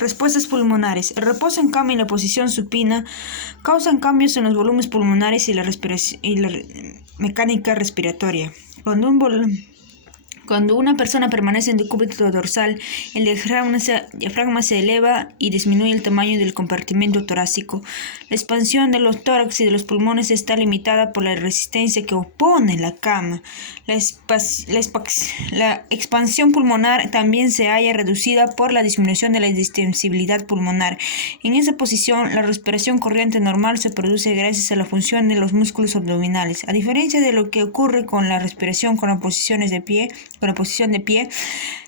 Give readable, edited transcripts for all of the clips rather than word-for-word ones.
Respuestas pulmonares. El reposo en cama y la posición supina causan cambios en los volúmenes pulmonares y la mecánica respiratoria. Cuando una persona permanece en decúbito dorsal, el diafragma se eleva y disminuye el tamaño del compartimento torácico. La expansión de los tórax y de los pulmones está limitada por la resistencia que opone la cama. La expansión pulmonar también se halla reducida por la disminución de la distensibilidad pulmonar. En esa posición, la respiración corriente normal se produce gracias a la función de los músculos abdominales. A diferencia de lo que ocurre con la respiración con la posición de pie,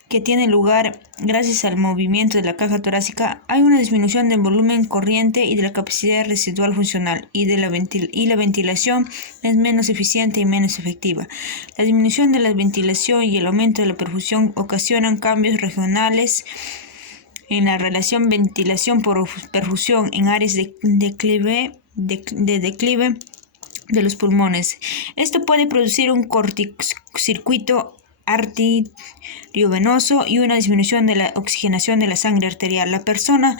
que tiene lugar gracias al movimiento de la caja torácica, hay una disminución del volumen corriente y de la capacidad residual funcional, y la ventilación es menos eficiente y menos efectiva. La disminución de la ventilación y el aumento de la perfusión ocasionan cambios regionales en la relación ventilación por perfusión en áreas de declive de los pulmones. Esto puede producir un cortocircuito arteriovenoso y una disminución de la oxigenación de la sangre arterial. La persona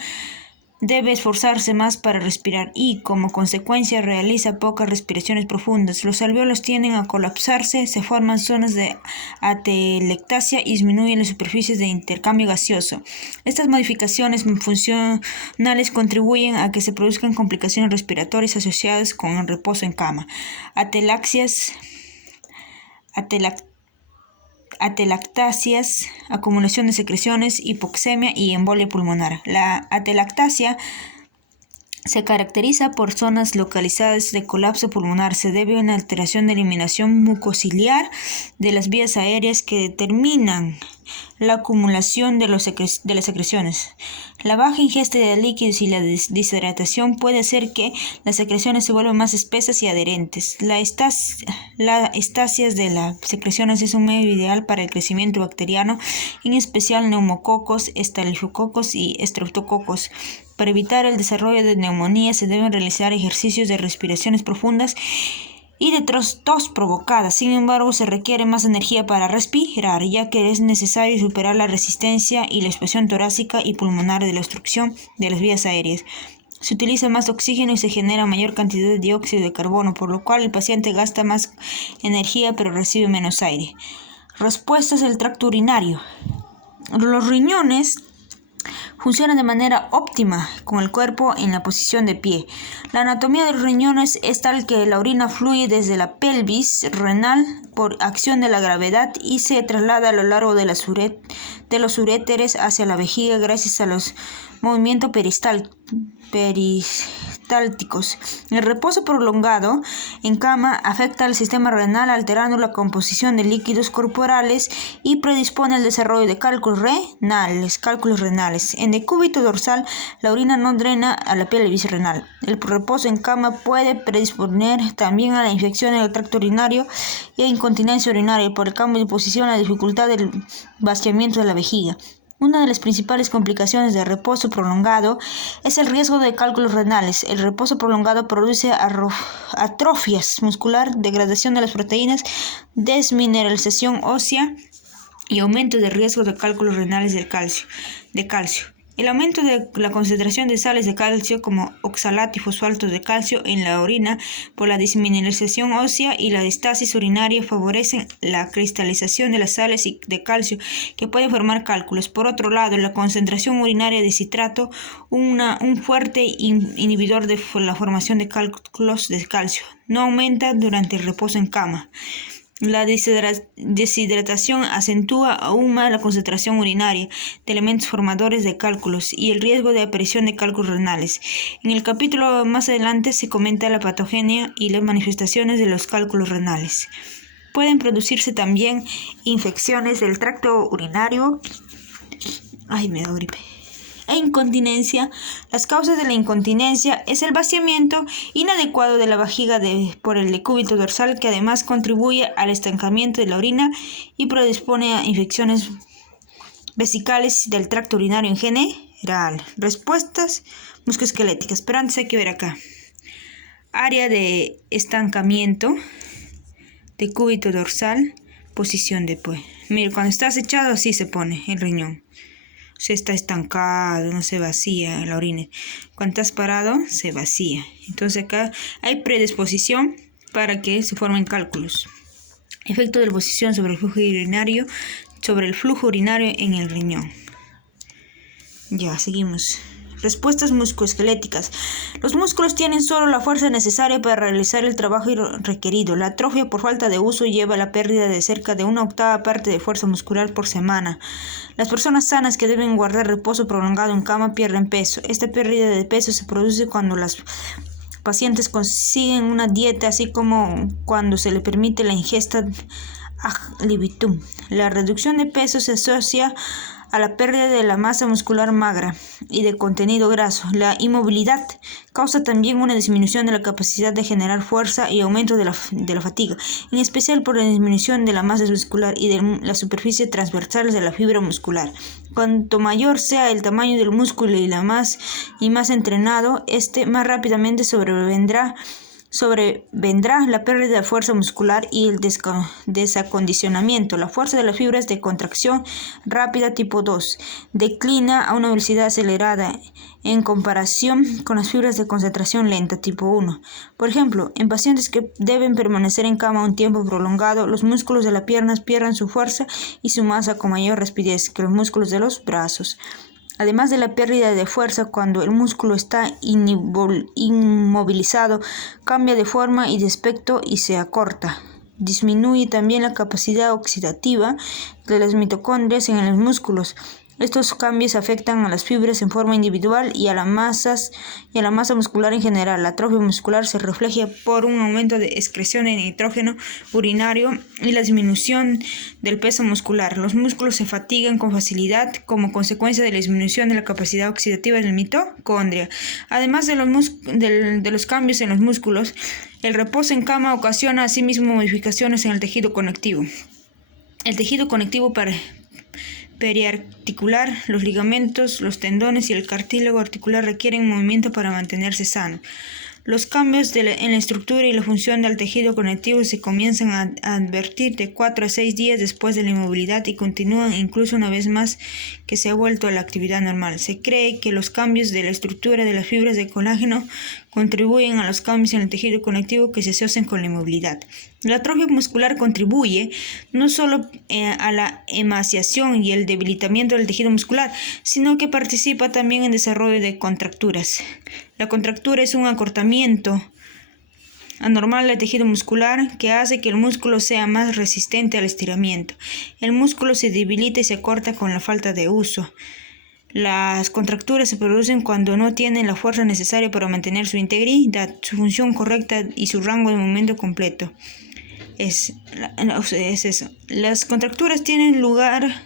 debe esforzarse más para respirar y, como consecuencia, realiza pocas respiraciones profundas. Los alvéolos tienden a colapsarse, se forman zonas de atelectasia y disminuyen las superficies de intercambio gaseoso. Estas modificaciones funcionales contribuyen a que se produzcan complicaciones respiratorias asociadas con el reposo en cama. Atelectasias, acumulación de secreciones, hipoxemia y embolia pulmonar. La atelectasia se caracteriza por zonas localizadas de colapso pulmonar. Se debe a una alteración de eliminación mucociliar de las vías aéreas que determinan la acumulación de las secreciones. La baja ingesta de líquidos y la deshidratación puede hacer que las secreciones se vuelvan más espesas y adherentes. La estasis de las secreciones es un medio ideal para el crecimiento bacteriano, en especial neumococos, estafilococos y estreptococos. Para evitar el desarrollo de neumonía se deben realizar ejercicios de respiraciones profundas y de tos provocadas. Sin embargo, se requiere más energía para respirar, ya que es necesario superar la resistencia y la expansión torácica y pulmonar de la obstrucción de las vías aéreas. Se utiliza más oxígeno y se genera mayor cantidad de dióxido de carbono, por lo cual el paciente gasta más energía pero recibe menos aire. Respuestas del tracto urinario. Los riñones funcionan de manera óptima con el cuerpo en la posición de pie. La anatomía de los riñones es tal que la orina fluye desde la pelvis renal por acción de la gravedad y se traslada a lo largo de los uréteres hacia la vejiga gracias a los movimientos peristálticos. El reposo prolongado en cama afecta al sistema renal, alterando la composición de líquidos corporales y predispone al desarrollo de cálculos renales. En decúbito dorsal, la orina no drena a la pelvis renal. El reposo en cama puede predisponer también a la infección en el tracto urinario y a incontinencia urinaria por el cambio de posición, la dificultad del vaciamiento de la vejiga. Una de las principales complicaciones del reposo prolongado es el riesgo de cálculos renales. El reposo prolongado produce atrofias muscular, degradación de las proteínas, desmineralización ósea y aumento del riesgo de cálculos renales de calcio. El aumento de la concentración de sales de calcio como oxalato y fosfato de calcio en la orina por la desmineralización ósea y la estasis urinaria favorecen la cristalización de las sales de calcio que pueden formar cálculos. Por otro lado, la concentración urinaria de citrato, un fuerte inhibidor de la formación de cálculos de calcio, no aumenta durante el reposo en cama. La deshidratación acentúa aún más la concentración urinaria de elementos formadores de cálculos y el riesgo de aparición de cálculos renales. En el capítulo más adelante se comenta la patogenia y las manifestaciones de los cálculos renales. Pueden producirse también infecciones del tracto urinario. Me da gripe. E incontinencia. Las causas de la incontinencia es el vaciamiento inadecuado de la vejiga por el decúbito dorsal, que además contribuye al estancamiento de la orina y predispone a infecciones vesicales del tracto urinario en general. Respuestas musculoesqueléticas. Pero antes hay que ver acá. Área de estancamiento, decúbito dorsal, posición de pie. Mira, cuando estás echado así se pone el riñón. sea, está estancado, no se vacía la orina. Cuando estás parado, se vacía. Entonces acá hay predisposición para que se formen cálculos. Efecto de la posición sobre el flujo urinario en el riñón. Ya, seguimos. Respuestas musculoesqueléticas. Los músculos tienen solo la fuerza necesaria para realizar el trabajo requerido. La atrofia por falta de uso lleva a la pérdida de cerca de 1/8 parte de fuerza muscular por semana. Las personas sanas que deben guardar reposo prolongado en cama pierden peso. Esta pérdida de peso se produce cuando las pacientes consiguen una dieta, así como cuando se le permite la ingesta ad libitum. La reducción de peso se asocia a la pérdida de la masa muscular magra y de contenido graso. La inmovilidad causa también una disminución de la capacidad de generar fuerza y aumento de la fatiga, en especial por la disminución de la masa muscular y de la superficie transversal de la fibra muscular. Cuanto mayor sea el tamaño del músculo y más entrenado, más rápidamente sobrevendrá la pérdida de fuerza muscular y el desacondicionamiento. La fuerza de las fibras de contracción rápida tipo 2 declina a una velocidad acelerada en comparación con las fibras de concentración lenta tipo 1. Por ejemplo, en pacientes que deben permanecer en cama un tiempo prolongado, los músculos de las piernas pierden su fuerza y su masa con mayor rapidez que los músculos de los brazos. Además de la pérdida de fuerza, cuando el músculo está inmovilizado, cambia de forma y de aspecto y se acorta. Disminuye también la capacidad oxidativa de las mitocondrias en los músculos. Estos cambios afectan a las fibras en forma individual y a la masa muscular en general. La atrofia muscular se refleja por un aumento de excreción de nitrógeno urinario y la disminución del peso muscular. Los músculos se fatigan con facilidad como consecuencia de la disminución de la capacidad oxidativa de la mitocondria. Además de los cambios en los músculos, el reposo en cama ocasiona asimismo modificaciones en el tejido conectivo. El tejido conectivo periarticular, los ligamentos, los tendones y el cartílago articular requieren movimiento para mantenerse sano. Los cambios en la estructura y la función del tejido conectivo se comienzan a advertir de 4 a 6 días después de la inmovilidad y continúan incluso una vez más que se ha vuelto a la actividad normal. Se cree que los cambios de la estructura de las fibras de colágeno contribuyen a los cambios en el tejido conectivo que se asocian con la inmovilidad. La atrofia muscular contribuye no solo a la emaciación y el debilitamiento del tejido muscular, sino que participa también en el desarrollo de contracturas. La contractura es un acortamiento anormal del tejido muscular que hace que el músculo sea más resistente al estiramiento. El músculo se debilita y se acorta con la falta de uso. Las contracturas se producen cuando no tienen la fuerza necesaria para mantener su integridad, su función correcta y su rango de movimiento completo. Es eso. Las contracturas tienen lugar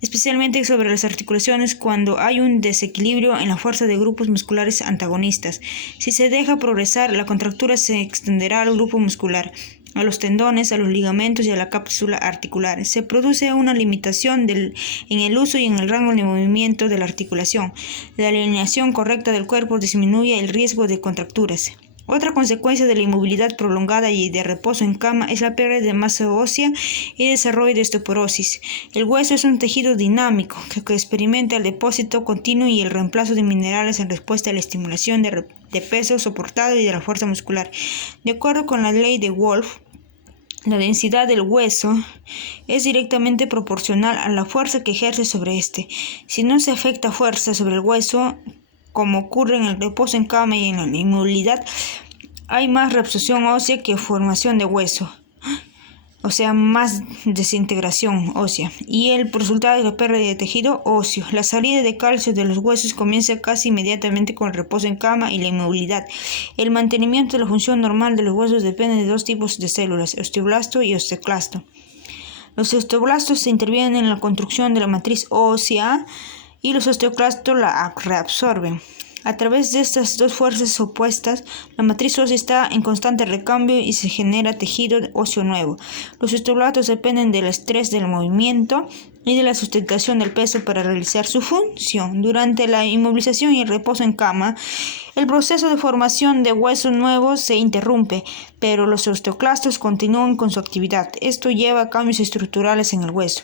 especialmente sobre las articulaciones cuando hay un desequilibrio en la fuerza de grupos musculares antagonistas. Si se deja progresar, la contractura se extenderá al grupo muscular, a los tendones, a los ligamentos y a la cápsula articular. Se produce una limitación en el uso y en el rango de movimiento de la articulación. La alineación correcta del cuerpo disminuye el riesgo de contracturas. Otra consecuencia de la inmovilidad prolongada y de reposo en cama es la pérdida de masa ósea y desarrollo de osteoporosis. El hueso es un tejido dinámico que experimenta el depósito continuo y el reemplazo de minerales en respuesta a la estimulación de peso soportado y de la fuerza muscular. De acuerdo con la ley de Wolff, la densidad del hueso es directamente proporcional a la fuerza que ejerce sobre este. Si no se afecta fuerza sobre el hueso, como ocurre en el reposo en cama y en la inmovilidad, hay más reabsorción ósea que formación de hueso, o sea, más desintegración ósea, y el resultado es la pérdida de tejido óseo. La salida de calcio de los huesos comienza casi inmediatamente con el reposo en cama y la inmovilidad. El mantenimiento de la función normal de los huesos depende de dos tipos de células, osteoblasto y osteoclasto. Los osteoblastos intervienen en la construcción de la matriz ósea y los osteoclastos la reabsorben. A través de estas dos fuerzas opuestas, la matriz ósea está en constante recambio y se genera tejido óseo nuevo. Los osteoblastos dependen del estrés del movimiento y de la sustentación del peso para realizar su función. Durante la inmovilización y el reposo en cama, el proceso de formación de huesos nuevos se interrumpe, pero los osteoclastos continúan con su actividad. Esto lleva a cambios estructurales en el hueso.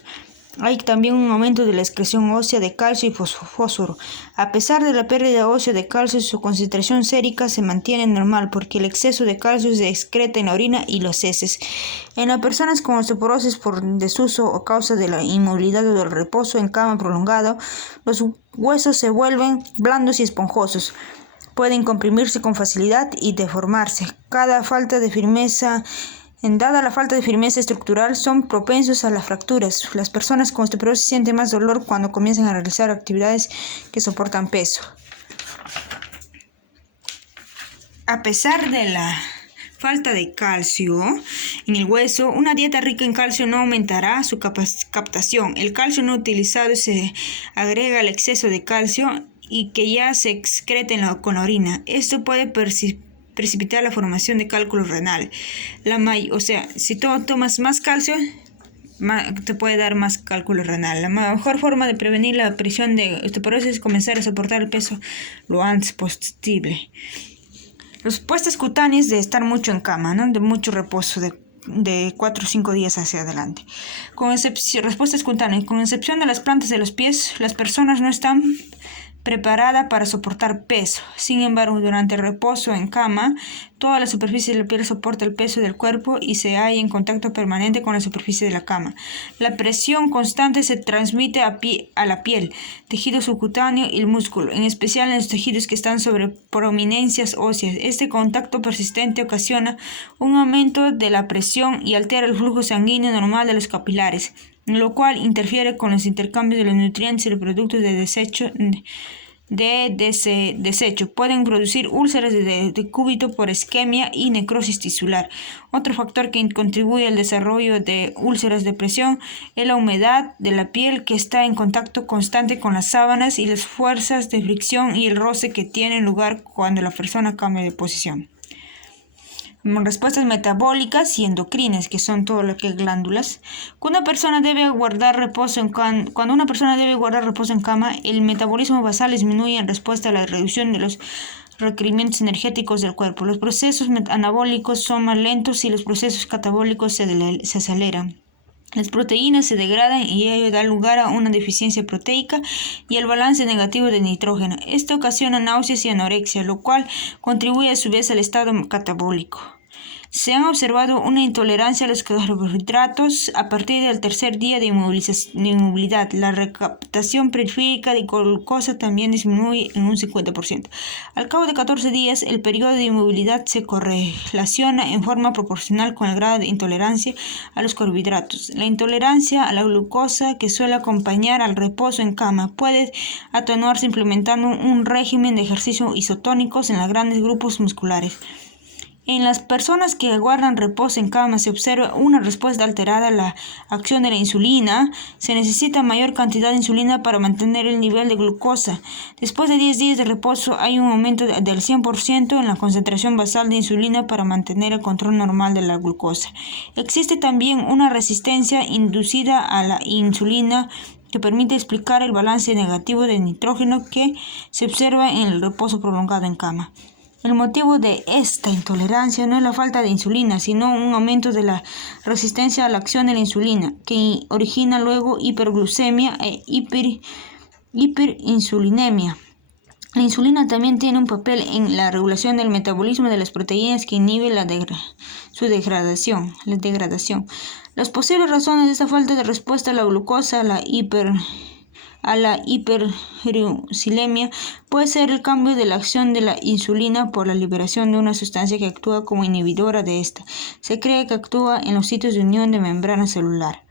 Hay también un aumento de la excreción ósea de calcio y fósforo. A pesar de la pérdida ósea de calcio, su concentración sérica se mantiene normal porque el exceso de calcio se excreta en la orina y los heces. En las personas con osteoporosis por desuso o causa de la inmovilidad o del reposo en cama prolongado, los huesos se vuelven blandos y esponjosos. Pueden comprimirse con facilidad y deformarse. Dada la falta de firmeza estructural, son propensos a las fracturas. Las personas con osteoporosis sienten más dolor cuando comienzan a realizar actividades que soportan peso. A pesar de la falta de calcio en el hueso, una dieta rica en calcio no aumentará su captación. El calcio no utilizado se agrega al exceso de calcio y que ya se excreta con la orina. Esto puede precipitar la formación de cálculos renales. Si tomas más calcio, te puede dar más cálculo renal. La mejor forma de prevenir la aparición de osteoporosis es comenzar a soportar el peso lo antes posible. Las respuestas cutáneas de estar mucho en cama, ¿no? De mucho reposo, de 4 o 5 días hacia adelante. Respuestas cutáneas. Con excepción de las plantas de los pies, las personas no están preparada para soportar peso. Sin embargo, durante el reposo en cama, toda la superficie de la piel soporta el peso del cuerpo y se halla en contacto permanente con la superficie de la cama. La presión constante se transmite a la piel, tejido subcutáneo y el músculo, en especial en los tejidos que están sobre prominencias óseas. Este contacto persistente ocasiona un aumento de la presión y altera el flujo sanguíneo normal de los capilares, lo cual interfiere con los intercambios de los nutrientes y los productos de desecho. Pueden producir úlceras de decúbito por isquemia y necrosis tisular. Otro factor que contribuye al desarrollo de úlceras de presión es la humedad de la piel, que está en contacto constante con las sábanas, y las fuerzas de fricción y el roce que tienen lugar cuando la persona cambia de posición. Respuestas metabólicas y endocrinas, que son todo lo que es glándulas. Cuando una persona debe guardar reposo en cama, el metabolismo basal disminuye en respuesta a la reducción de los requerimientos energéticos del cuerpo. Los procesos anabólicos son más lentos y los procesos catabólicos se aceleran. Las proteínas se degradan y ello da lugar a una deficiencia proteica y al balance negativo de nitrógeno. Esto ocasiona náuseas y anorexia, lo cual contribuye a su vez al estado catabólico. Se ha observado una intolerancia a los carbohidratos a partir del tercer día de inmovilidad. La recaptación periférica de glucosa también disminuye en un 50%. Al cabo de 14 días, el periodo de inmovilidad se correlaciona en forma proporcional con el grado de intolerancia a los carbohidratos. La intolerancia a la glucosa, que suele acompañar al reposo en cama, puede atenuarse implementando un régimen de ejercicios isotónicos en los grandes grupos musculares. En las personas que guardan reposo en cama se observa una respuesta alterada a la acción de la insulina. Se necesita mayor cantidad de insulina para mantener el nivel de glucosa. Después de 10 días de reposo hay un aumento del 100% en la concentración basal de insulina para mantener el control normal de la glucosa. Existe también una resistencia inducida a la insulina que permite explicar el balance negativo de nitrógeno que se observa en el reposo prolongado en cama. El motivo de esta intolerancia no es la falta de insulina, sino un aumento de la resistencia a la acción de la insulina, que origina luego hiperglucemia e hiperinsulinemia. La insulina también tiene un papel en la regulación del metabolismo de las proteínas que inhibe su degradación. Las posibles razones de esta falta de respuesta a la glucosa, a la hiperuricilemia, puede ser el cambio de la acción de la insulina por la liberación de una sustancia que actúa como inhibidora de esta. Se cree que actúa en los sitios de unión de membrana celular.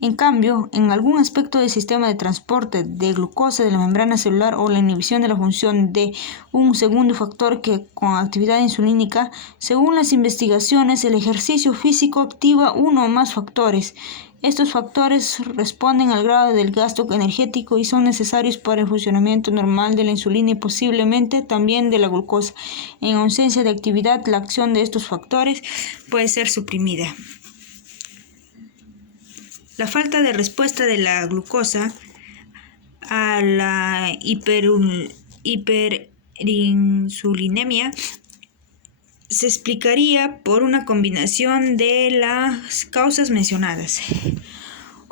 En cambio, en algún aspecto del sistema de transporte de glucosa de la membrana celular o la inhibición de la función de un segundo factor que con actividad insulínica, según las investigaciones, el ejercicio físico activa uno o más factores. Estos factores responden al grado del gasto energético y son necesarios para el funcionamiento normal de la insulina y posiblemente también de la glucosa. En ausencia de actividad, la acción de estos factores puede ser suprimida. La falta de respuesta de la glucosa a la hiperinsulinemia se explicaría por una combinación de las causas mencionadas.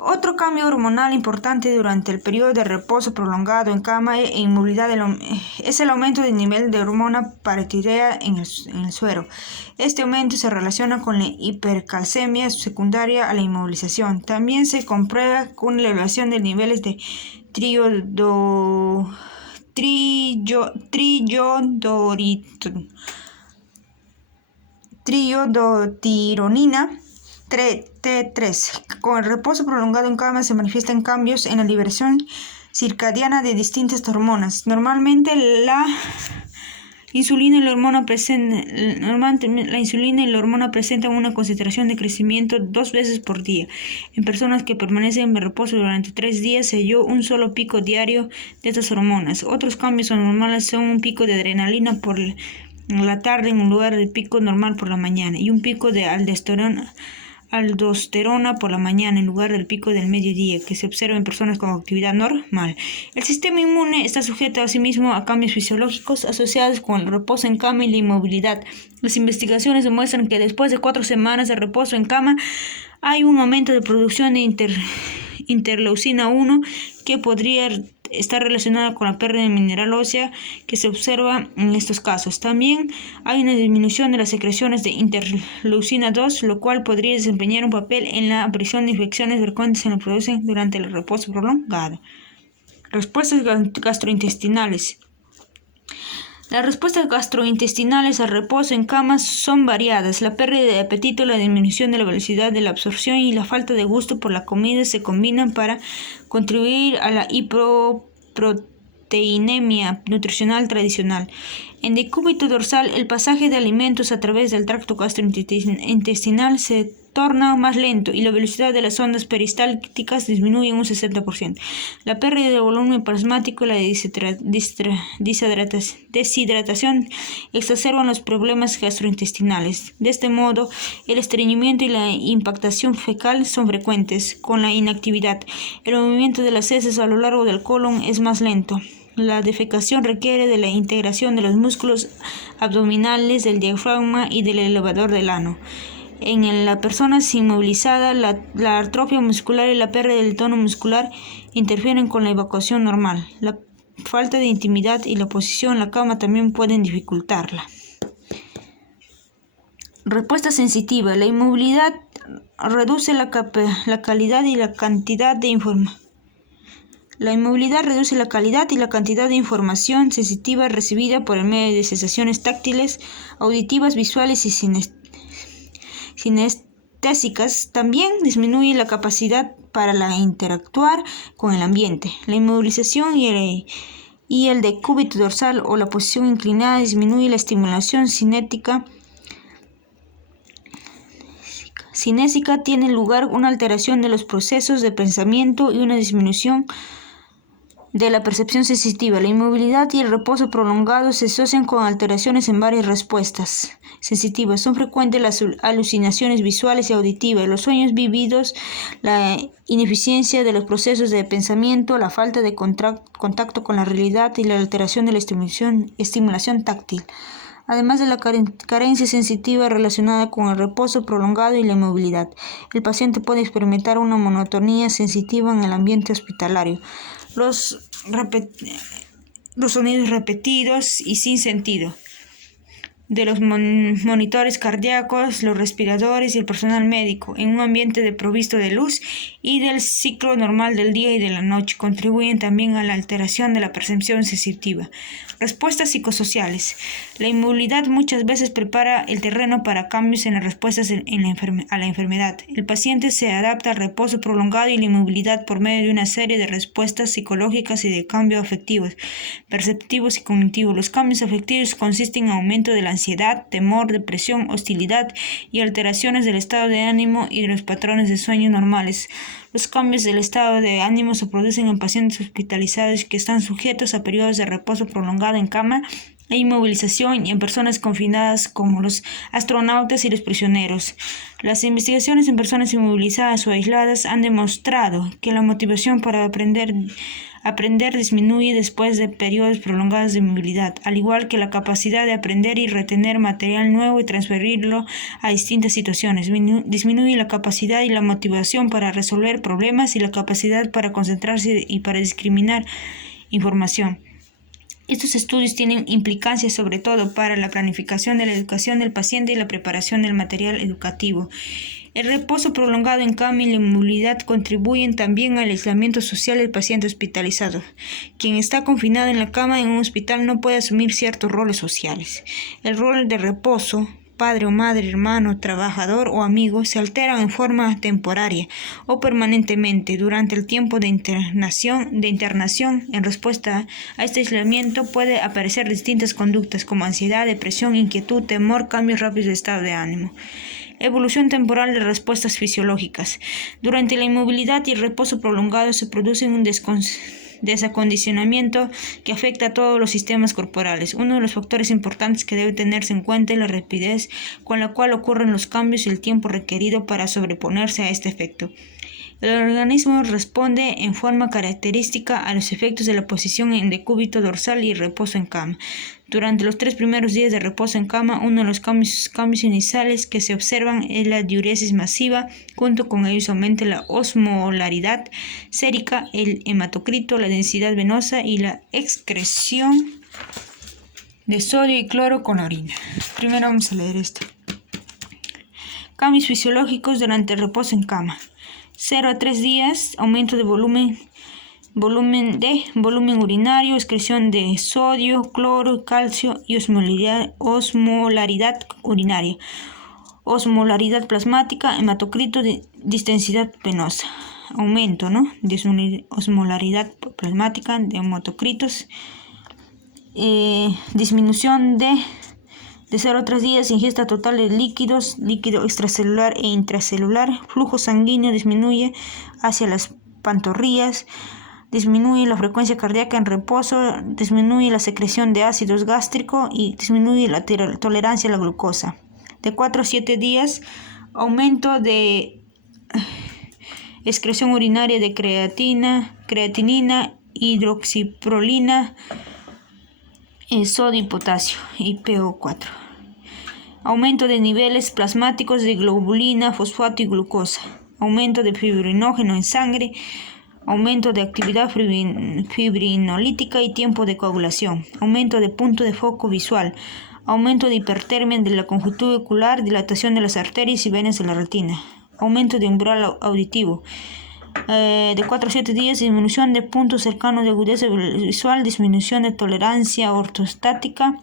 Otro cambio hormonal importante durante el periodo de reposo prolongado en cama e inmovilidad es el aumento del nivel de hormona paratiroidea en el suero. Este aumento se relaciona con la hipercalcemia secundaria a la inmovilización. También se comprueba con la elevación de niveles de triodotironina T3. Con el reposo prolongado en cama se manifiestan cambios en la liberación circadiana de distintas hormonas. Normalmente la insulina y la hormona presentan una concentración de crecimiento 2 veces por día. En personas que permanecen en reposo durante 3 días se halló un solo pico diario de estas hormonas. Otros cambios anormales son un pico de adrenalina por la tarde en lugar del pico normal por la mañana y un pico de aldosterona por la mañana en lugar del pico del mediodía que se observa en personas con actividad normal. El sistema inmune está sujeto asimismo a cambios fisiológicos asociados con el reposo en cama y la inmovilidad. Las investigaciones demuestran que después de 4 semanas de reposo en cama hay un aumento de producción de interleucina 1 que podría estar relacionada con la pérdida de mineral ósea que se observa en estos casos. También hay una disminución de las secreciones de interleucina 2, lo cual podría desempeñar un papel en la aparición de infecciones frecuentes que se producen durante el reposo prolongado. Respuestas gastrointestinales. Las respuestas gastrointestinales al reposo en cama son variadas. La pérdida de apetito, la disminución de la velocidad de la absorción y la falta de gusto por la comida se combinan para contribuir a la hipoproteinemia nutricional tradicional. En decúbito dorsal, el pasaje de alimentos a través del tracto gastrointestinal se torna más lento y la velocidad de las ondas peristálticas disminuye en un 60%. La pérdida de volumen plasmático y la deshidratación exacerban los problemas gastrointestinales. De este modo, el estreñimiento y la impactación fecal son frecuentes. Con la inactividad, el movimiento de las heces a lo largo del colon es más lento. La defecación requiere de la integración de los músculos abdominales, del diafragma y del elevador del ano. En la persona inmovilizada, la atrofia muscular y la pérdida del tono muscular interfieren con la evacuación normal. La falta de intimidad y la posición en la cama también pueden dificultarla. Respuesta sensitiva. La inmovilidad reduce la calidad y la cantidad de información. La inmovilidad reduce la calidad y la cantidad de información sensitiva recibida por el medio de sensaciones táctiles, auditivas, visuales y sinestésicas. También disminuye la capacidad para interactuar con el ambiente. La inmovilización y el decúbito dorsal o la posición inclinada disminuye la estimulación cinésica. Tiene lugar una alteración de los procesos de pensamiento y una disminución de la percepción sensitiva. La inmovilidad y el reposo prolongado se asocian con alteraciones en varias respuestas sensitivas. Son frecuentes las alucinaciones visuales y auditivas, los sueños vividos, la ineficiencia de los procesos de pensamiento, la falta de contacto con la realidad y la alteración de la estimulación táctil, además de la carencia sensitiva relacionada con el reposo prolongado y la inmovilidad. El paciente puede experimentar una monotonía sensitiva en el ambiente hospitalario. Los sonidos repetidos y sin sentido de los monitores cardíacos, los respiradores y el personal médico en un ambiente desprovisto de luz y del ciclo normal del día y de la noche contribuyen también a la alteración de la percepción sensitiva. Respuestas psicosociales. La inmovilidad muchas veces prepara el terreno para cambios en las respuestas a la enfermedad. El paciente se adapta al reposo prolongado y la inmovilidad por medio de una serie de respuestas psicológicas y de cambios afectivos, perceptivos y cognitivos. Los cambios afectivos consisten en aumento de la ansiedad, temor, depresión, hostilidad y alteraciones del estado de ánimo y de los patrones de sueño normales. Los cambios del estado de ánimo se producen en pacientes hospitalizados que están sujetos a periodos de reposo prolongado en cama e inmovilización y en personas confinadas como los astronautas y los prisioneros. Las investigaciones en personas inmovilizadas o aisladas han demostrado que la motivación para aprender Aprender disminuye después de periodos prolongados de inmovilidad, al igual que la capacidad de aprender y retener material nuevo y transferirlo a distintas situaciones. Disminuye la capacidad y la motivación para resolver problemas y la capacidad para concentrarse y para discriminar información. Estos estudios tienen implicancias sobre todo para la planificación de la educación del paciente y la preparación del material educativo. El reposo prolongado en cama y la inmovilidad contribuyen también al aislamiento social del paciente hospitalizado. Quien está confinado en la cama en un hospital no puede asumir ciertos roles sociales. El rol de reposo, padre o madre, hermano, trabajador o amigo, se alteran en forma temporaria o permanentemente durante el tiempo de internación. En respuesta a este aislamiento puede aparecer distintas conductas como ansiedad, depresión, inquietud, temor, cambios rápidos de estado de ánimo. Evolución temporal de respuestas fisiológicas. Durante la inmovilidad y el reposo prolongado se produce un desacondicionamiento que afecta a todos los sistemas corporales. Uno de los factores importantes que debe tenerse en cuenta es la rapidez con la cual ocurren los cambios y el tiempo requerido para sobreponerse a este efecto. El organismo responde en forma característica a los efectos de la posición en decúbito dorsal y reposo en cama. Durante los 3 primeros días de reposo en cama, uno de los cambios iniciales que se observan es la diuresis masiva. Junto con ellos aumenta la osmolaridad sérica, el hematocrito, la densidad venosa y la excreción de sodio y cloro con la orina. Primero vamos a leer esto. Cambios fisiológicos durante el reposo en cama. 0 a 3 días, aumento de volumen urinario, excreción de sodio, cloro, calcio y osmolaridad urinaria, osmolaridad plasmática, hematocrito, distensidad venosa. Aumento, de osmolaridad plasmática, de hematocritos, disminución de 0 a 3 días, ingesta total de líquidos, líquido extracelular e intracelular, flujo sanguíneo disminuye hacia las pantorrillas, disminuye la frecuencia cardíaca en reposo, disminuye la secreción de ácido gástrico y disminuye la tolerancia a la glucosa. De 4 a 7 días, aumento de excreción urinaria de creatinina, hidroxiprolina, sodio y potasio y PO4. Aumento de niveles plasmáticos de globulina, fosfato y glucosa. Aumento de fibrinógeno en sangre. Aumento de actividad fibrinolítica y tiempo de coagulación. Aumento de punto de foco visual. Aumento de hipertermia de la conjuntiva ocular, dilatación de las arterias y venas de la retina. Aumento de umbral auditivo. De 4 a 7 días, disminución de puntos cercanos de agudeza visual, disminución de tolerancia ortostática,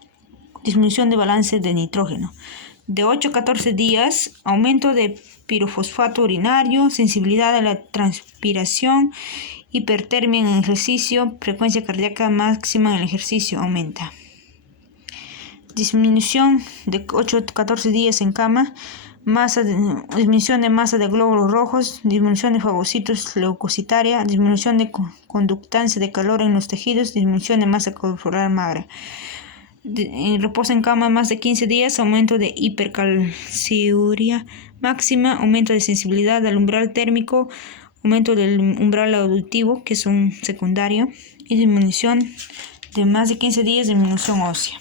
disminución de balance de nitrógeno. De 8 a 14 días, aumento de pirofosfato urinario, sensibilidad a la transpiración, hipertermia en el ejercicio, frecuencia cardíaca máxima en el ejercicio aumenta. Disminución de 8 a 14 días en cama, disminución de masa de glóbulos rojos, disminución de fagocitos leucocitaria, disminución de conductancia de calor en los tejidos, disminución de masa corporal magra. Reposo en cama más de 15 días, aumento de hipercalciuria máxima, aumento de sensibilidad al umbral térmico, aumento del umbral auditivo, que es un secundario, y disminución de más de 15 días, disminución ósea.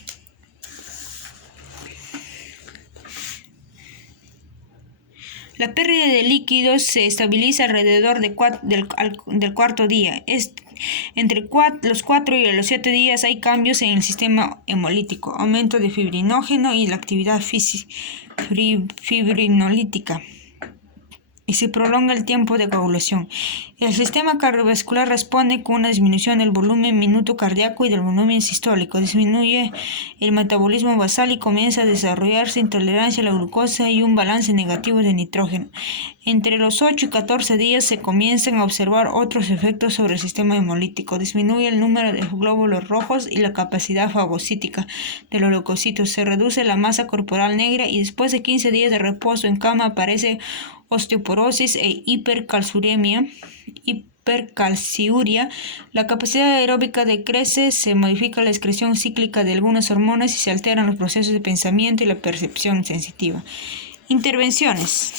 La pérdida de líquidos se estabiliza alrededor del cuarto día. Entre los 4 y los 7 días hay cambios en el sistema hemolítico, aumento de fibrinógeno y la actividad fibrinolítica, y se prolonga el tiempo de coagulación. El sistema cardiovascular responde con una disminución del volumen minuto cardíaco y del volumen sistólico. Disminuye el metabolismo basal y comienza a desarrollarse intolerancia a la glucosa y un balance negativo de nitrógeno. Entre los 8 y 14 días se comienzan a observar otros efectos sobre el sistema hemolítico. Disminuye el número de glóbulos rojos y la capacidad fagocítica de los leucocitos. Se reduce la masa corporal negra y después de 15 días de reposo en cama aparece osteoporosis e hipercalciuria. La capacidad aeróbica decrece, se modifica la excreción cíclica de algunas hormonas y se alteran los procesos de pensamiento y la percepción sensitiva. Intervenciones.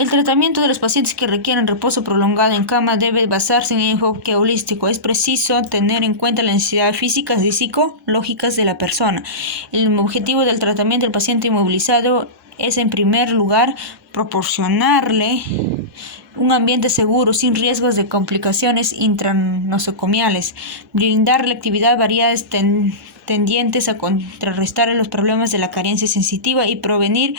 El tratamiento de los pacientes que requieren reposo prolongado en cama debe basarse en un enfoque holístico. Es preciso tener en cuenta las necesidades físicas y psicológicas de la persona. El objetivo del tratamiento del paciente inmovilizado es, en primer lugar, proporcionarle un ambiente seguro, sin riesgos de complicaciones intranosocomiales, brindarle actividad variadas tendientes a contrarrestar los problemas de la carencia sensitiva y prevenir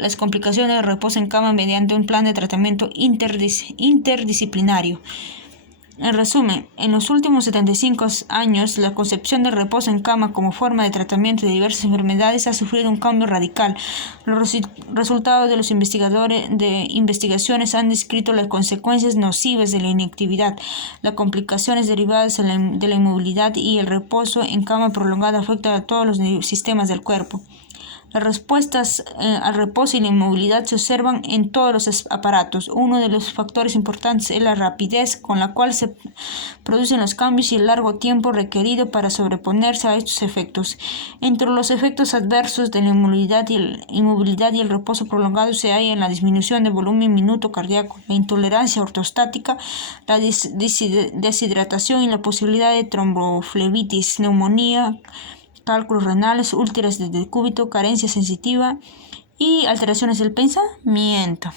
las complicaciones de reposo en cama mediante un plan de tratamiento interdisciplinario. En resumen, en los últimos 75 años, la concepción del reposo en cama como forma de tratamiento de diversas enfermedades ha sufrido un cambio radical. Los resultados de los investigaciones han descrito las consecuencias nocivas de la inactividad, las complicaciones derivadas de la inmovilidad y el reposo en cama prolongada afectan a todos los sistemas del cuerpo. Las respuestas al reposo y la inmovilidad se observan en todos los aparatos. Uno de los factores importantes es la rapidez con la cual se producen los cambios y el largo tiempo requerido para sobreponerse a estos efectos. Entre los efectos adversos de la inmovilidad y el reposo prolongado se hallan la disminución del volumen minuto cardíaco, la intolerancia ortostática, la deshidratación y la posibilidad de tromboflebitis, neumonía, cálculos renales, úlceras de decúbito, carencia sensitiva y alteraciones del pensamiento.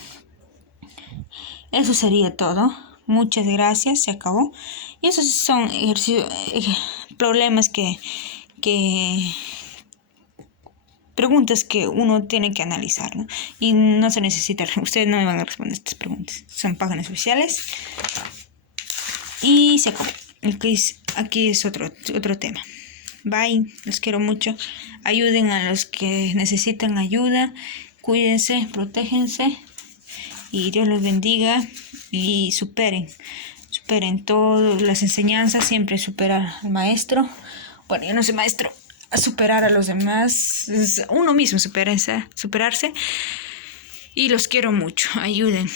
Eso sería todo. Muchas gracias, se acabó. Y esos son problemas preguntas que uno tiene que analizar, ¿no? Y no se necesita, ustedes no me van a responder estas preguntas. Son páginas oficiales. Y se acabó. Aquí es otro tema. Bye, los quiero mucho. Ayuden a los que necesitan ayuda. Cuídense, protéjense. Y Dios los bendiga. Y superen todas las enseñanzas. Siempre supera al maestro. Bueno, yo no soy maestro. A superar a los demás. Uno mismo superarse. Y los quiero mucho. Ayuden.